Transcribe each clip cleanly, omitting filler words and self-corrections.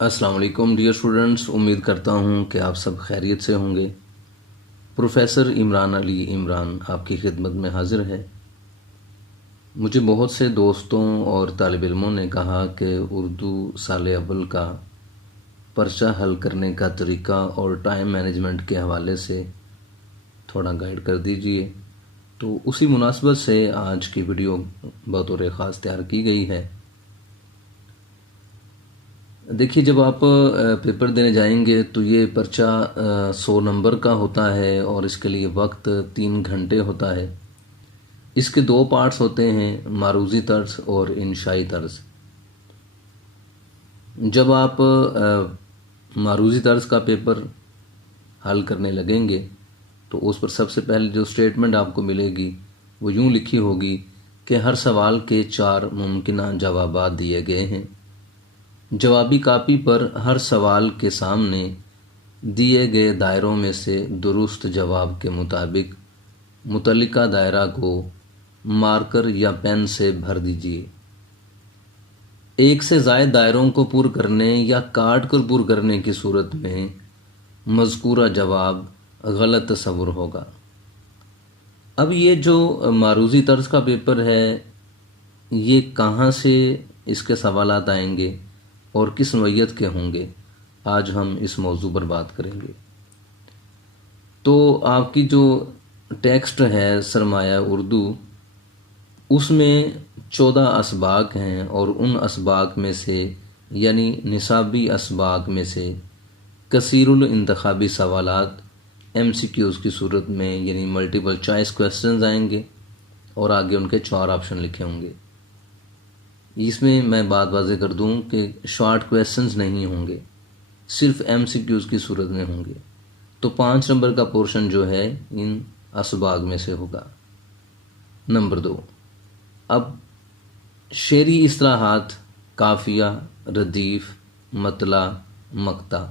السلام علیکم dear students, امید کرتا ہوں کہ آپ سب خیریت سے ہوں گے۔ پروفیسر عمران علی عمران آپ کی خدمت میں حاضر ہے۔ مجھے بہت سے دوستوں اور طالب علموں نے کہا کہ اردو سال اول کا پرچہ حل کرنے کا طریقہ اور ٹائم مینجمنٹ کے حوالے سے تھوڑا گائیڈ کر دیجئے، تو اسی مناسبت سے آج کی ویڈیو بطور خاص تیار کی گئی ہے۔ دیکھیے، جب آپ پیپر دینے جائیں گے تو یہ پرچہ 100 نمبر کا ہوتا ہے اور اس کے لیے وقت 3 گھنٹے ہوتا ہے۔ اس کے 2 پارٹس ہوتے ہیں، معروضی طرز اور انشائی طرز۔ جب آپ معروضی طرز کا پیپر حل کرنے لگیں گے تو اس پر سب سے پہلے جو سٹیٹمنٹ آپ کو ملے گی وہ یوں لکھی ہوگی کہ ہر سوال کے 4 ممکنہ جوابات دیے گئے ہیں۔ جوابی کاپی پر ہر سوال کے سامنے دیے گئے دائروں میں سے درست جواب کے مطابق متعلقہ دائرہ کو مارکر یا پین سے بھر دیجیے۔ ایک سے زائد دائروں کو پر کرنے یا کاٹ کر پر کرنے کی صورت میں مذکورہ جواب غلط تصور ہوگا۔ اب یہ جو معروضی طرز کا پیپر ہے، یہ کہاں سے اس کے سوالات آئیں گے اور کس نوعیت کے ہوں گے، آج ہم اس موضوع پر بات کریں گے۔ تو آپ کی جو ٹیکسٹ ہے سرمایہ اردو، اس میں 14 اسباق ہیں اور ان اسباق میں سے یعنی نصابی اسباق میں سے کثیر الانتخابی سوالات MCQs کی صورت میں یعنی ملٹیپل چوائس کویسچنز آئیں گے اور آگے ان کے 4 آپشن لکھے ہوں گے۔ اس میں میں بات واضح کر دوں کہ شارٹ کویسچنز نہیں ہوں گے، صرف MCQs کی صورت میں ہوں گے۔ تو 5 نمبر کا پورشن جو ہے ان اسباق میں سے ہوگا۔ نمبر 2، اب شعری اصطلاحات، قافیہ، ردیف، مطلع، مقطع،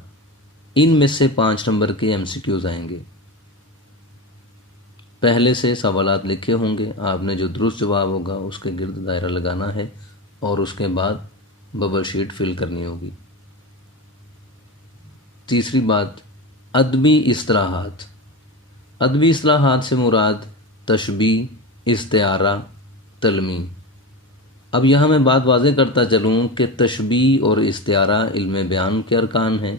ان میں سے 5 نمبر کے MCQs آئیں گے۔ پہلے سے سوالات لکھے ہوں گے، آپ نے جو درست جواب ہوگا اس کے گرد دائرہ لگانا ہے اور اس کے بعد ببل شیٹ فل کرنی ہوگی۔ تیسری بات، ادبی اصطلاحات۔ ادبی اصطلاحات سے مراد تشبیہ، استعارہ، تلمیح۔ اب یہاں میں بات واضح کرتا چلوں کہ تشبیہ اور استعارہ علم بیان کے ارکان ہیں۔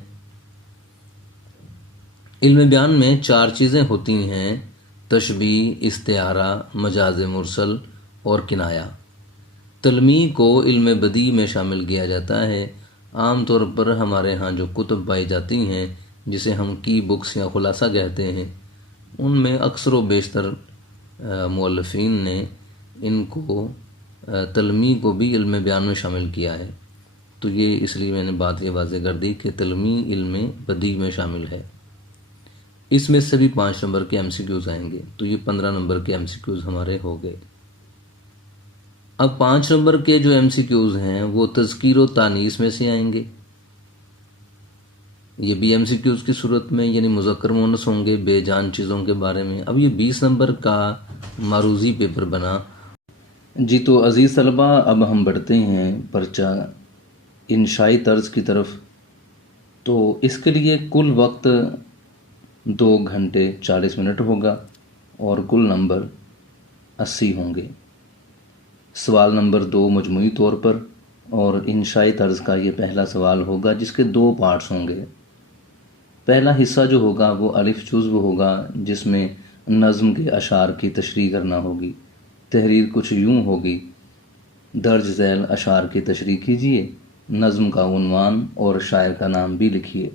علم بیان میں 4 چیزیں ہوتی ہیں: تشبیہ، استعارہ، مجاز مرسل اور کنایہ۔ تلمیح کو علم بدیع میں شامل کیا جاتا ہے۔ عام طور پر ہمارے ہاں جو کتب پائی جاتی ہیں، جسے ہم کی بکس یا خلاصہ کہتے ہیں، ان میں اکثر و بیشتر مؤلفین نے ان کو تلمیح کو بھی علم بیان میں شامل کیا ہے۔ تو یہ اس لیے میں نے بات یہ واضح کر دی کہ تلمیح علم بدیع میں شامل ہے۔ اس میں سے بھی 5 نمبر کے MCQs آئیں گے، تو یہ 15 نمبر کے MCQs ہمارے ہو گئے۔ اب 5 نمبر کے جو MCQs ہیں وہ تذکیر و تانیث میں سے آئیں گے۔ یہ بھی MCQs کی صورت میں یعنی مذکر مؤنث ہوں گے، بے جان چیزوں کے بارے میں۔ اب یہ 20 نمبر کا معروضی پیپر بنا۔ جی تو عزیز طلبہ، اب ہم بڑھتے ہیں پرچہ انشائی طرز کی طرف۔ تو اس کے لیے کل وقت 2 گھنٹے 40 منٹ ہوگا اور کل نمبر 80 ہوں گے۔ سوال نمبر 2 مجموعی طور پر، اور انشائی طرز کا یہ پہلا سوال ہوگا جس کے 2 پارٹس ہوں گے۔ پہلا حصہ جو ہوگا وہ الف جزو ہوگا، جس میں نظم کے اشعار کی تشریح کرنا ہوگی۔ تحریر کچھ یوں ہوگی: درج ذیل اشعار کی تشریح کیجیے، نظم کا عنوان اور شاعر کا نام بھی لکھیے۔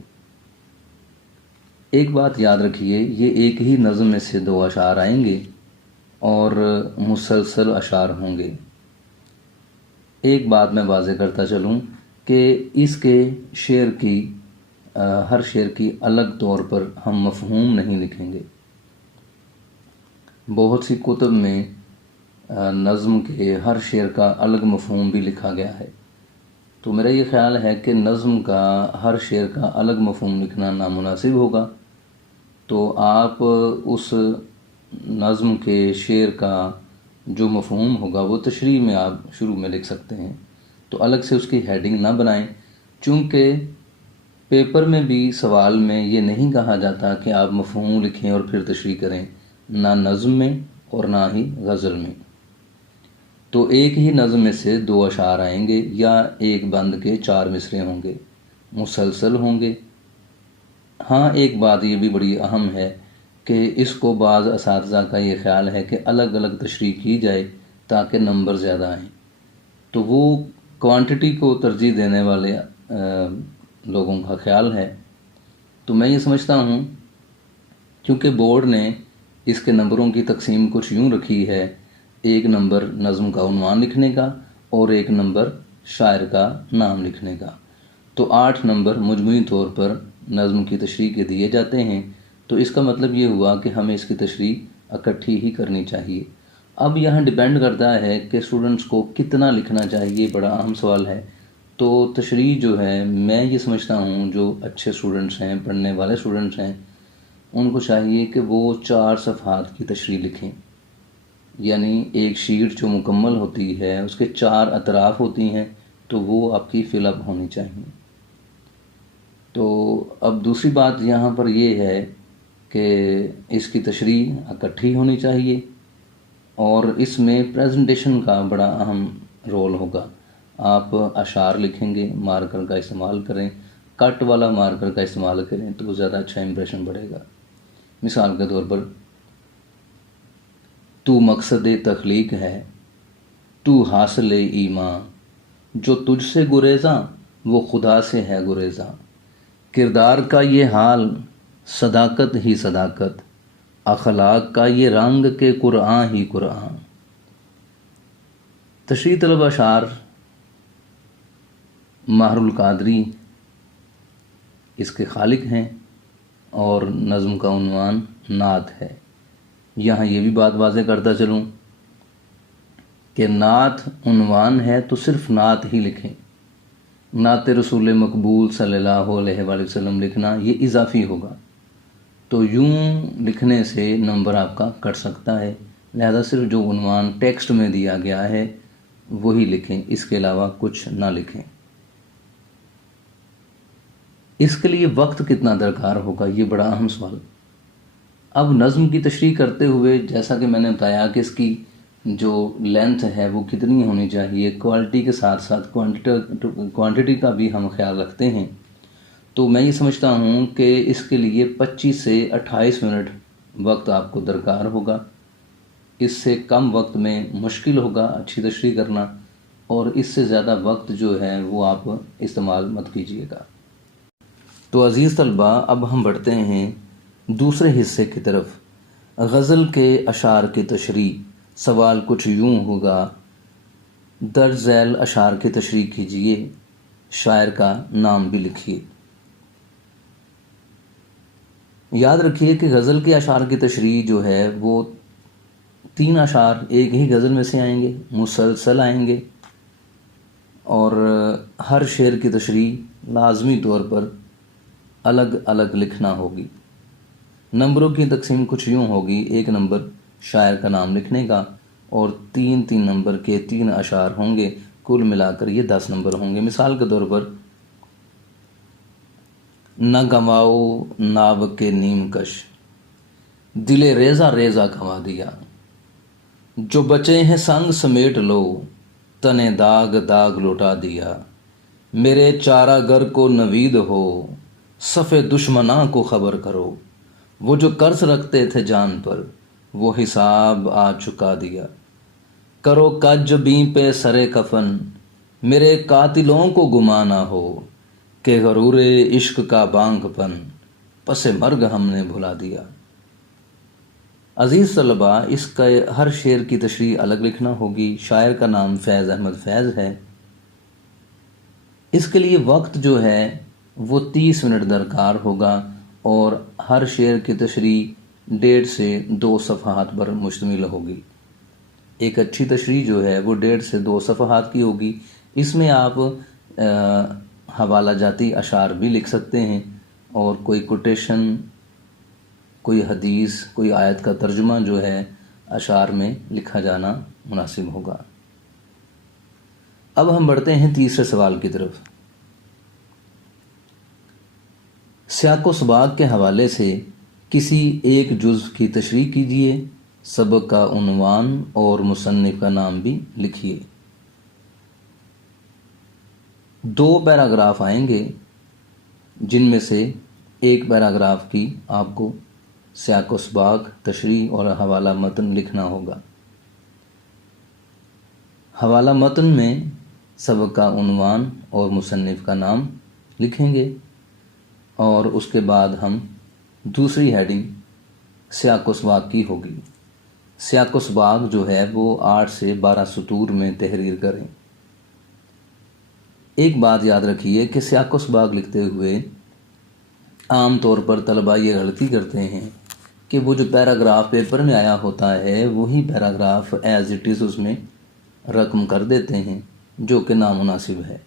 ایک بات یاد رکھیے، یہ ایک ہی نظم میں سے 2 اشعار آئیں گے اور مسلسل اشعار ہوں گے۔ ایک بات میں واضح کرتا چلوں کہ اس کے ہر شعر کی الگ طور پر ہم مفہوم نہیں لکھیں گے۔ بہت سی کتب میں نظم کے ہر شعر کا الگ مفہوم بھی لکھا گیا ہے، تو میرا یہ خیال ہے کہ نظم کا ہر شعر کا الگ مفہوم لکھنا نامناسب ہوگا۔ تو آپ اس نظم کے شعر کا جو مفہوم ہوگا وہ تشریح میں آپ شروع میں لکھ سکتے ہیں، تو الگ سے اس کی ہیڈنگ نہ بنائیں، چونکہ پیپر میں بھی سوال میں یہ نہیں کہا جاتا کہ آپ مفہوم لکھیں اور پھر تشریح کریں، نہ نظم میں اور نہ ہی غزل میں۔ تو ایک ہی نظم میں سے 2 اشعار آئیں گے یا ایک بند کے 4 مصرے ہوں گے، مسلسل ہوں گے۔ ہاں، ایک بات یہ بھی بڑی اہم ہے کہ اس کو بعض اساتذہ کا یہ خیال ہے کہ الگ الگ تشریح کی جائے تاکہ نمبر زیادہ آئیں، تو وہ کوانٹٹی کو ترجیح دینے والے لوگوں کا خیال ہے۔ تو میں یہ سمجھتا ہوں کیونکہ بورڈ نے اس کے نمبروں کی تقسیم کچھ یوں رکھی ہے، 1 نمبر نظم کا عنوان لکھنے کا اور 1 نمبر شاعر کا نام لکھنے کا، تو 8 نمبر مجموعی طور پر نظم کی تشریح کے دیے جاتے ہیں۔ تو اس کا مطلب یہ ہوا کہ ہمیں اس کی تشریح اکٹھی ہی کرنی چاہیے۔ اب یہاں ڈیپینڈ کرتا ہے کہ اسٹوڈنٹس کو کتنا لکھنا چاہیے، بڑا اہم سوال ہے۔ تو تشریح جو ہے، میں یہ سمجھتا ہوں جو اچھے اسٹوڈنٹس ہیں، پڑھنے والے اسٹوڈنٹس ہیں، ان کو چاہیے کہ وہ 4 صفحات کی تشریح لکھیں، یعنی ایک شیٹ جو مکمل ہوتی ہے اس کے 4 اطراف ہوتی ہیں، تو وہ آپ کی فل اپ ہونی چاہیے۔ تو اب دوسری بات یہاں پر یہ ہے کہ اس کی تشریح اکٹھی ہونی چاہیے، اور اس میں پریزنٹیشن کا بڑا اہم رول ہوگا۔ آپ اشعار لکھیں گے، مارکر کا استعمال کریں، کٹ والا مارکر کا استعمال کریں تو وہ زیادہ اچھا امپریشن بڑھے گا۔ مثال کے طور پر، تو مقصد تخلیق ہے، تو حاصل ایمان، جو تجھ سے گریزاں وہ خدا سے ہے گریزاں، کردار کا یہ حال صداقت ہی صداقت، اخلاق کا یہ رنگ کہ قرآن ہی قرآن۔ تشریح طلب اشعار ماہر القادری اس کے خالق ہیں، اور نظم کا عنوان نعت ہے۔ یہاں یہ بھی بات واضح کرتا چلوں کہ نعت عنوان ہے تو صرف نعت ہی لکھیں، نعت رسول مقبول صلی اللہ علیہ وآلہ وسلم لکھنا یہ اضافی ہوگا، تو یوں لکھنے سے نمبر آپ کا کٹ سکتا ہے۔ لہذا صرف جو عنوان ٹیکسٹ میں دیا گیا ہے وہی لکھیں، اس کے علاوہ کچھ نہ لکھیں۔ اس کے لیے وقت کتنا درکار ہوگا، یہ بڑا اہم سوال۔ اب نظم کی تشریح کرتے ہوئے جیسا کہ میں نے بتایا کہ اس کی جو لینتھ ہے وہ کتنی ہونی چاہیے، کوالٹی کے ساتھ ساتھ کوانٹٹی کا بھی ہم خیال رکھتے ہیں۔ تو میں یہ سمجھتا ہوں کہ اس کے لیے 25 سے 28 منٹ وقت آپ کو درکار ہوگا۔ اس سے کم وقت میں مشکل ہوگا اچھی تشریح کرنا، اور اس سے زیادہ وقت جو ہے وہ آپ استعمال مت کیجیے گا۔ تو عزیز طلبہ، اب ہم بڑھتے ہیں دوسرے حصے کی طرف، غزل کے اشعار کی تشریح۔ سوال کچھ یوں ہوگا، درج ذیل اشعار کی تشریح کیجیے، شاعر کا نام بھی لکھیے۔ یاد رکھیے کہ غزل کے اشعار کی تشریح جو ہے وہ 3 اشعار ایک ہی غزل میں سے آئیں گے، مسلسل آئیں گے، اور ہر شعر کی تشریح لازمی طور پر الگ الگ لکھنا ہوگی۔ نمبروں کی تقسیم کچھ یوں ہوگی، 1 نمبر شاعر کا نام لکھنے کا، اور 3 نمبر کے 3 اشعار ہوں گے، کل ملا کر یہ 10 نمبر ہوں گے۔ مثال کے طور پر، نہ گنواؤ ناو کے نیم کش، دل ریزہ ریزہ گنوا دیا، جو بچے ہیں سنگ سمیٹ لو، تنے داغ داغ لوٹا دیا، میرے چارہ گر کو نوید ہو، صف دشمناں کو خبر کرو، وہ جو قرض رکھتے تھے جان پر، وہ حساب آج چکا دیا، کرو کج بیں پہ سرے کفن، میرے قاتلوں کو گما نہ ہو، کہ غرور عشق کا بانگ پن، پس مرگ ہم نے بھلا دیا۔ عزیز طلبہ، اس کا ہر شعر کی تشریح الگ لکھنا ہوگی۔ شاعر کا نام فیض احمد فیض ہے۔ اس کے لیے وقت جو ہے وہ 30 منٹ درکار ہوگا، اور ہر شعر کی تشریح 1.5 سے 2 صفحات پر مشتمل ہوگی۔ ایک اچھی تشریح جو ہے وہ 1.5 سے 2 صفحات کی ہوگی۔ اس میں آپ حوالہ جاتی اشعار بھی لکھ سکتے ہیں، اور کوئی کوٹیشن، کوئی حدیث، کوئی آیت کا ترجمہ جو ہے اشعار میں لکھا جانا مناسب ہوگا۔ اب ہم بڑھتے ہیں تیسرے سوال کی طرف۔ سیاق و سباق کے حوالے سے کسی ایک جزو کی تشریح کیجیے، سبق کا عنوان اور مصنف کا نام بھی لکھیے۔ 2 پیراگراف آئیں گے جن میں سے ایک پیراگراف کی آپ کو سیاق و سباق، تشریح اور حوالہ متن لکھنا ہوگا۔ حوالہ متن میں سبق کا عنوان اور مصنف کا نام لکھیں گے، اور اس کے بعد ہم دوسری ہیڈنگ سیاق و سباق کی ہوگی۔ سیاق و سباق جو ہے وہ 8 سے 12 سطور میں تحریر کریں۔ ایک بات یاد رکھیے کہ سیاق و سباق لکھتے ہوئے عام طور پر طلباء یہ غلطی کرتے ہیں کہ وہ جو پیراگراف پیپر میں آیا ہوتا ہے وہی پیراگراف ایز اٹ از اس میں رقم کر دیتے ہیں، جو کہ نامناسب ہے۔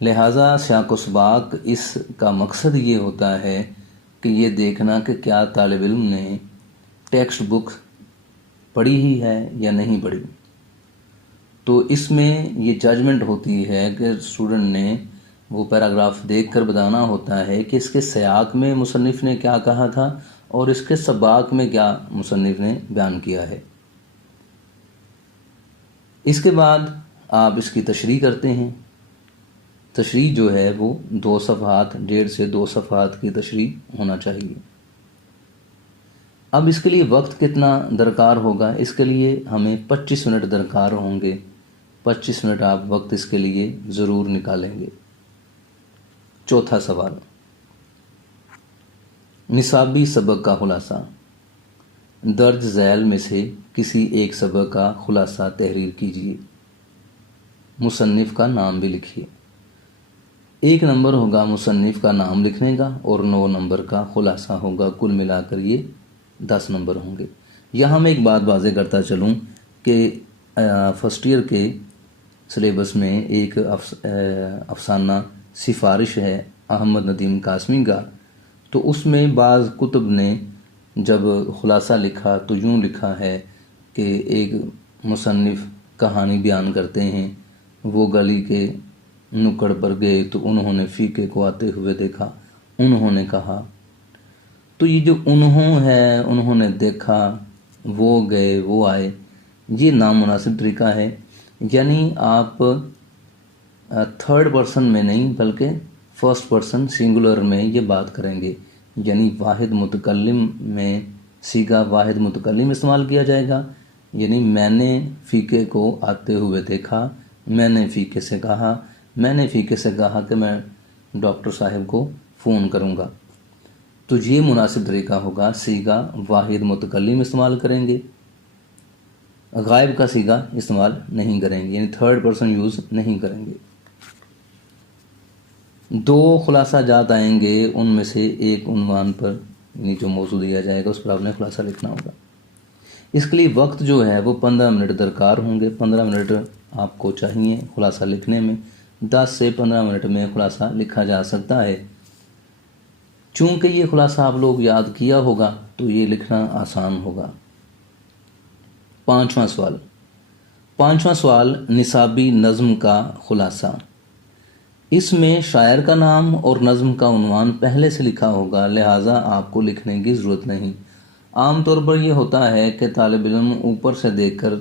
لہٰذا سیاق و سباق اس کا مقصد یہ ہوتا ہے کہ یہ دیکھنا کہ کیا طالب علم نے ٹیکسٹ بک پڑھی ہی ہے یا نہیں پڑھی۔ تو اس میں یہ ججمنٹ ہوتی ہے کہ اسٹوڈنٹ نے وہ پیراگراف دیکھ کر بتانا ہوتا ہے کہ اس کے سیاق میں مصنف نے کیا کہا تھا اور اس کے سباق میں کیا مصنف نے بیان کیا ہے۔ اس کے بعد آپ اس کی تشریح کرتے ہیں۔ تشریح جو ہے وہ 2 صفحات، 1.5 سے 2 صفحات کی تشریح ہونا چاہیے۔ اب اس کے لیے وقت کتنا درکار ہوگا؟ اس کے لیے ہمیں 25 منٹ درکار ہوں گے۔ 25 منٹ آپ وقت اس کے لیے ضرور نکالیں گے۔ چوتھا سوال، نصابی سبق کا خلاصہ۔ درج ذیل میں سے کسی ایک سبق کا خلاصہ تحریر کیجیے، مصنف کا نام بھی لکھیے۔ 1 نمبر ہوگا مصنف کا نام لکھنے کا اور 9 نمبر کا خلاصہ ہوگا، کل ملا کر یہ 10 نمبر ہوں گے۔ یہاں میں ایک بات واضح کرتا چلوں کہ فرسٹ ایئر کے سلیبس میں ایک افسانہ سفارش ہے احمد ندیم قاسمی کا، تو اس میں بعض کتب نے جب خلاصہ لکھا تو یوں لکھا ہے کہ ایک مصنف کہانی بیان کرتے ہیں، وہ گلی کے نکڑ پر گئے تو انہوں نے فیقے کو آتے ہوئے دیکھا، انہوں نے کہا۔ تو یہ جو انہوں ہے، انہوں نے دیکھا، وہ گئے، وہ آئے، یہ نامناسب طریقہ ہے۔ یعنی آپ 3rd پرسن میں نہیں بلکہ 1st پرسن سنگولر میں یہ بات کریں گے، یعنی واحد متکلم میں صیغہ واحد متکلم استعمال کیا جائے گا، یعنی میں نے فیقے کو آتے ہوئے دیکھا، میں نے فیقے سے کہا، میں نے فیقے سے کہا کہ میں ڈاکٹر صاحب کو فون کروں گا۔ تو یہ مناسب طریقہ ہوگا، صیغہ واحد متکلم استعمال کریں گے، غائب کا صیغہ استعمال نہیں کریں گے، یعنی 3rd پرسن یوز نہیں کریں گے۔ 2 خلاصہ جات آئیں گے، ان میں سے ایک عنوان پر یعنی جو موضوع دیا جائے گا اس پر آپ نے خلاصہ لکھنا ہوگا۔ اس کے لیے وقت جو ہے وہ 15 منٹ درکار ہوں گے۔ 15 منٹ آپ کو چاہیے خلاصہ لکھنے میں۔ 10 سے 15 منٹ میں خلاصہ لکھا جا سکتا ہے۔ چونکہ یہ خلاصہ آپ لوگ یاد کیا ہوگا تو یہ لکھنا آسان ہوگا۔ 5واں سوال۔ 5واں سوال نصابی نظم کا خلاصہ۔ اس میں شاعر کا نام اور نظم کا عنوان پہلے سے لکھا ہوگا، لہٰذا آپ کو لکھنے کی ضرورت نہیں۔ عام طور پر یہ ہوتا ہے کہ طالب علم اوپر سے دیکھ کر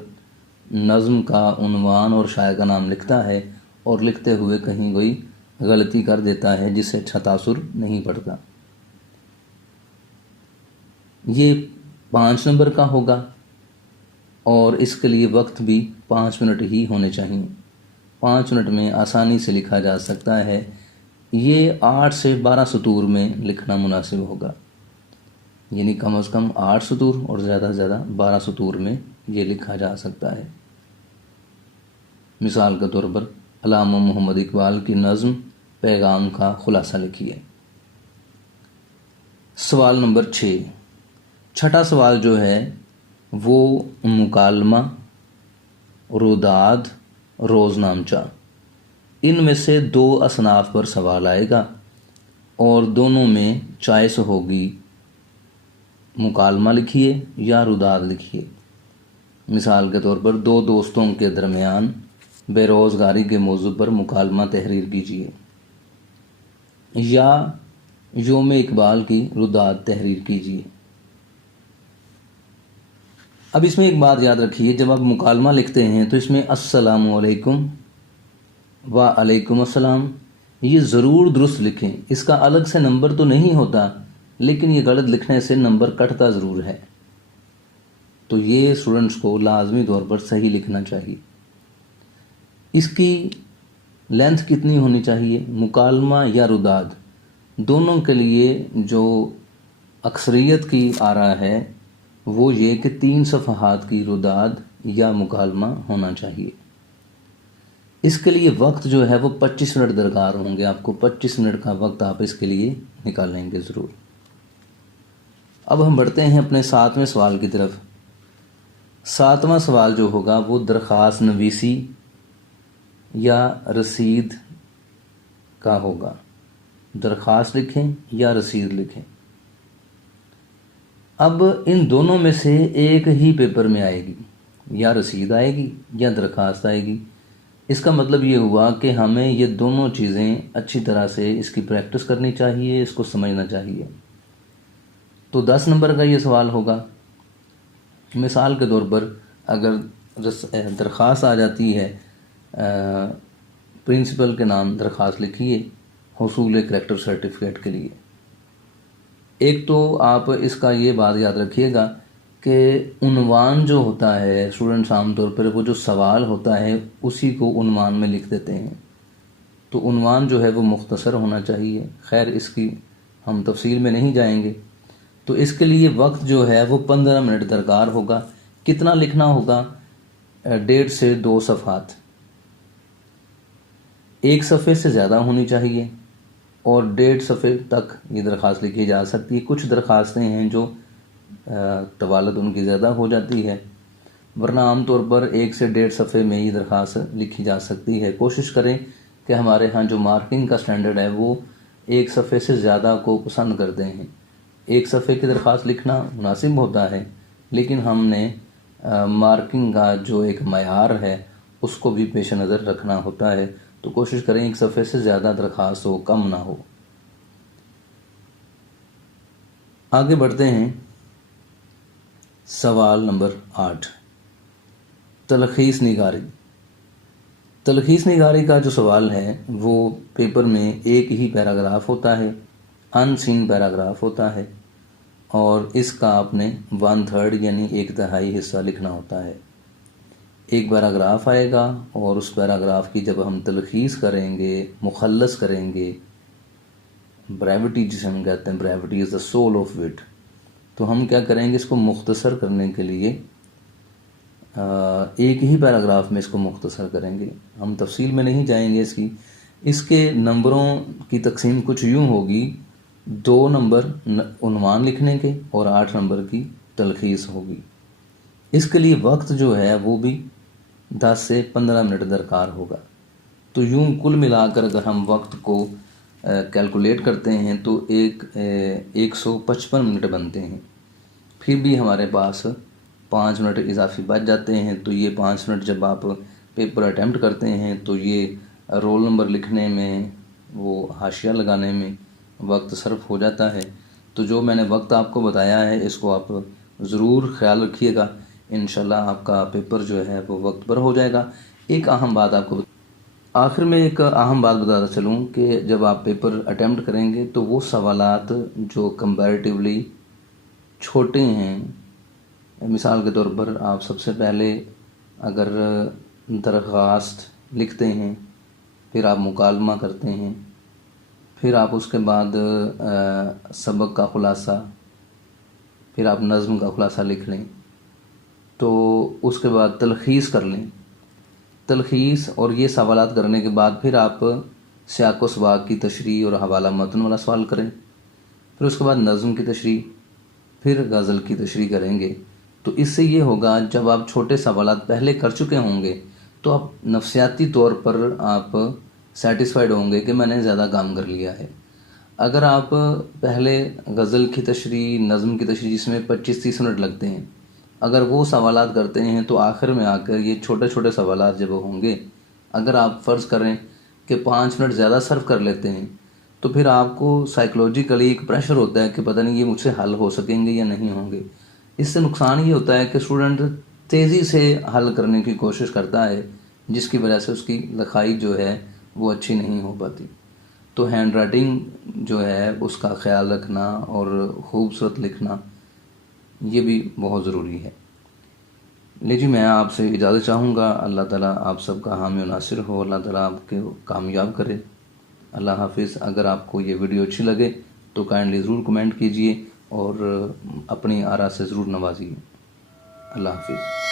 نظم کا عنوان اور شاعر کا نام لکھتا ہے اور لکھتے ہوئے کہیں کوئی غلطی کر دیتا ہے جس سے اچھا تاثر نہیں پڑتا۔ یہ 5 نمبر کا ہوگا اور اس کے لیے وقت بھی 5 منٹ ہی ہونے چاہیے۔ 5 منٹ میں آسانی سے لکھا جا سکتا ہے۔ یہ 8 سے 12 سطور میں لکھنا مناسب ہوگا، یعنی کم از کم 8 سطور اور زیادہ سے زیادہ 12 سطور میں یہ لکھا جا سکتا ہے۔ مثال کے طور پر علامہ محمد اقبال کی نظم پیغام کا خلاصہ لکھیے۔ سوال نمبر 6۔ چھٹا سوال جو ہے وہ مکالمہ، روداد، روزنامچہ، ان میں سے 2 اصناف پر سوال آئے گا اور دونوں میں چوائس ہوگی، مکالمہ لکھیے یا روداد لکھیے۔ مثال کے طور پر 2 دوستوں کے درمیان بے روزگاری کے موضوع پر مکالمہ تحریر کیجیے۔ یا یوم اقبال کی رداد تحریر کیجیے۔ اب اس میں ایک بات یاد رکھیے، جب آپ مکالمہ لکھتے ہیں تو اس میں السلام علیکم وعلیکم السلام یہ ضرور درست لکھیں۔ اس کا الگ سے نمبر تو نہیں ہوتا، لیکن یہ غلط لکھنے سے نمبر کٹتا ضرور ہے، تو یہ اسٹوڈنٹس کو لازمی طور پر صحیح لکھنا چاہیے۔ اس کی لینتھ کتنی ہونی چاہیے؟ مکالمہ یا رداد دونوں کے لیے جو اکثریت کی آرا ہے وہ یہ کہ 3 صفحات کی رداد یا مکالمہ ہونا چاہیے۔ اس کے لیے وقت جو ہے وہ 25 منٹ درکار ہوں گے، آپ کو 25 منٹ کا وقت آپ اس کے لیے نکالیں گے ضرور۔ اب ہم بڑھتے ہیں اپنے 7ویں سوال کی طرف۔ 7واں سوال جو ہوگا وہ درخواست نویسی یا رسید کا ہوگا۔ درخواست لکھیں یا رسید لکھیں۔ اب ان دونوں میں سے ایک ہی پیپر میں آئے گی، یا رسید آئے گی یا درخواست آئے گی۔ اس کا مطلب یہ ہوا کہ ہمیں یہ دونوں چیزیں اچھی طرح سے اس کی پریکٹس کرنی چاہیے، اس کو سمجھنا چاہیے۔ تو 10 نمبر کا یہ سوال ہوگا۔ مثال کے طور پر اگر درخواست آ جاتی ہے، پرنسپل کے نام درخواست لکھیے حصول کریکٹر سرٹیفکیٹ کے لیے۔ ایک تو آپ اس کا یہ بات یاد رکھیے گا کہ عنوان جو ہوتا ہے، اسٹوڈنٹس عام طور پر وہ جو سوال ہوتا ہے اسی کو عنوان میں لکھ دیتے ہیں، تو عنوان جو ہے وہ مختصر ہونا چاہیے۔ خیر اس کی ہم تفصیل میں نہیں جائیں گے۔ تو اس کے لیے وقت جو ہے وہ 15 منٹ درکار ہوگا۔ کتنا لکھنا ہوگا؟ 1.5 سے 2 صفحات، 1 صفحے سے زیادہ ہونی چاہیے، اور 1.5 صفحے تک یہ درخواست لکھی جا سکتی ہے۔ کچھ درخواستیں ہیں جو طوالت ان کی زیادہ ہو جاتی ہے، ورنہ عام طور پر 1 سے 1.5 صفحے میں یہ درخواست لکھی جا سکتی ہے۔ کوشش کریں کہ ہمارے ہاں جو مارکنگ کا سٹینڈرڈ ہے وہ 1 صفحے سے زیادہ کو پسند کرتے ہیں۔ 1 صفحے کی درخواست لکھنا مناسب ہوتا ہے، لیکن ہم نے مارکنگ کا جو ایک معیار ہے اس کو بھی پیش نظر رکھنا ہوتا ہے، تو کوشش کریں 1 صفحے سے زیادہ درخواست ہو، کم نہ ہو۔ آگے بڑھتے ہیں۔ سوال نمبر 8، تلخیص نگاری۔ تلخیص نگاری کا جو سوال ہے وہ پیپر میں ایک ہی پیراگراف ہوتا ہے، ان سین پیراگراف ہوتا ہے، اور اس کا آپ نے 1/3 یعنی 1/3 حصہ لکھنا ہوتا ہے۔ ایک پیراگراف آئے گا اور اس پیراگراف کی جب ہم تلخیص کریں گے، مخلص کریں گے، بریوٹی جسے ہم کہتے ہیں، brevity is the soul of what, تو ہم کیا کریں گے، اس کو مختصر کرنے کے لیے ایک ہی پیراگراف میں اس کو مختصر کریں گے۔ ہم تفصیل میں نہیں جائیں گے اس کی۔ اس کے نمبروں کی تقسیم کچھ یوں ہوگی، 2 نمبر عنوان لکھنے کے اور 8 نمبر کی تلخیص ہوگی۔ اس کے لیے وقت جو ہے وہ بھی 10 سے 15 منٹ درکار ہوگا۔ تو یوں کل ملا کر اگر ہم وقت کو کیلکولیٹ کرتے ہیں تو 155 منٹ بنتے ہیں۔ پھر بھی ہمارے پاس 5 منٹ اضافی بچ جاتے ہیں، تو یہ 5 منٹ جب آپ پیپر اٹیمپٹ کرتے ہیں تو یہ رول نمبر لکھنے میں، وہ حاشیہ لگانے میں وقت صرف ہو جاتا ہے۔ تو جو میں نے وقت آپ کو بتایا ہے اس کو آپ ضرور خیال رکھیے گا، انشاءاللہ آپ کا پیپر جو ہے وہ وقت پر ہو جائے گا۔ ایک اہم بات آپ کو آخر میں ایک اہم بات بتاتا چلوں کہ جب آپ پیپر اٹیمپٹ کریں گے تو وہ سوالات جو کمپیریٹیولی چھوٹے ہیں، مثال کے طور پر آپ سب سے پہلے اگر درخواست لکھتے ہیں، پھر آپ مکالمہ کرتے ہیں، پھر آپ اس کے بعد سبق کا خلاصہ، پھر آپ نظم کا خلاصہ لکھ لیں، تو اس کے بعد تلخیص کر لیں۔ تلخیص اور یہ سوالات کرنے کے بعد پھر آپ سیاق و سباق کی تشریح اور حوالہ متن والا سوال کریں، پھر اس کے بعد نظم کی تشریح، پھر غزل کی تشریح کریں گے۔ تو اس سے یہ ہوگا جب آپ چھوٹے سوالات پہلے کر چکے ہوں گے تو آپ نفسیاتی طور پر آپ سیٹسفائیڈ ہوں گے کہ میں نے زیادہ کام کر لیا ہے۔ اگر آپ پہلے غزل کی تشریح، نظم کی تشریح جس میں 25-30 منٹ لگتے ہیں، اگر وہ سوالات کرتے ہیں تو آخر میں آ کر یہ چھوٹے چھوٹے سوالات جب ہوں گے، اگر آپ فرض کریں کہ 5 منٹ زیادہ صرف کر لیتے ہیں تو پھر آپ کو سائیکلوجیکلی ایک پریشر ہوتا ہے کہ پتہ نہیں یہ مجھ سے حل ہو سکیں گے یا نہیں ہوں گے. اس سے نقصان یہ ہوتا ہے کہ اسٹوڈنٹ تیزی سے حل کرنے کی کوشش کرتا ہے، جس کی وجہ سے اس کی لکھائی جو ہے وہ اچھی نہیں ہو پاتی. تو ہینڈ رائٹنگ جو ہے اس کا خیال رکھنا اور خوبصورت لکھنا یہ بھی بہت ضروری ہے. جی میں آپ سے اجازت چاہوں گا. اللہ تعالیٰ آپ سب کا حامی و ناصر ہو. اللہ تعالیٰ آپ کے کامیاب کرے. اللہ حافظ. اگر آپ کو یہ ویڈیو اچھی لگے تو کائنڈلی ضرور کمنٹ کیجئے اور اپنی آراء سے ضرور نوازیے. اللہ حافظ.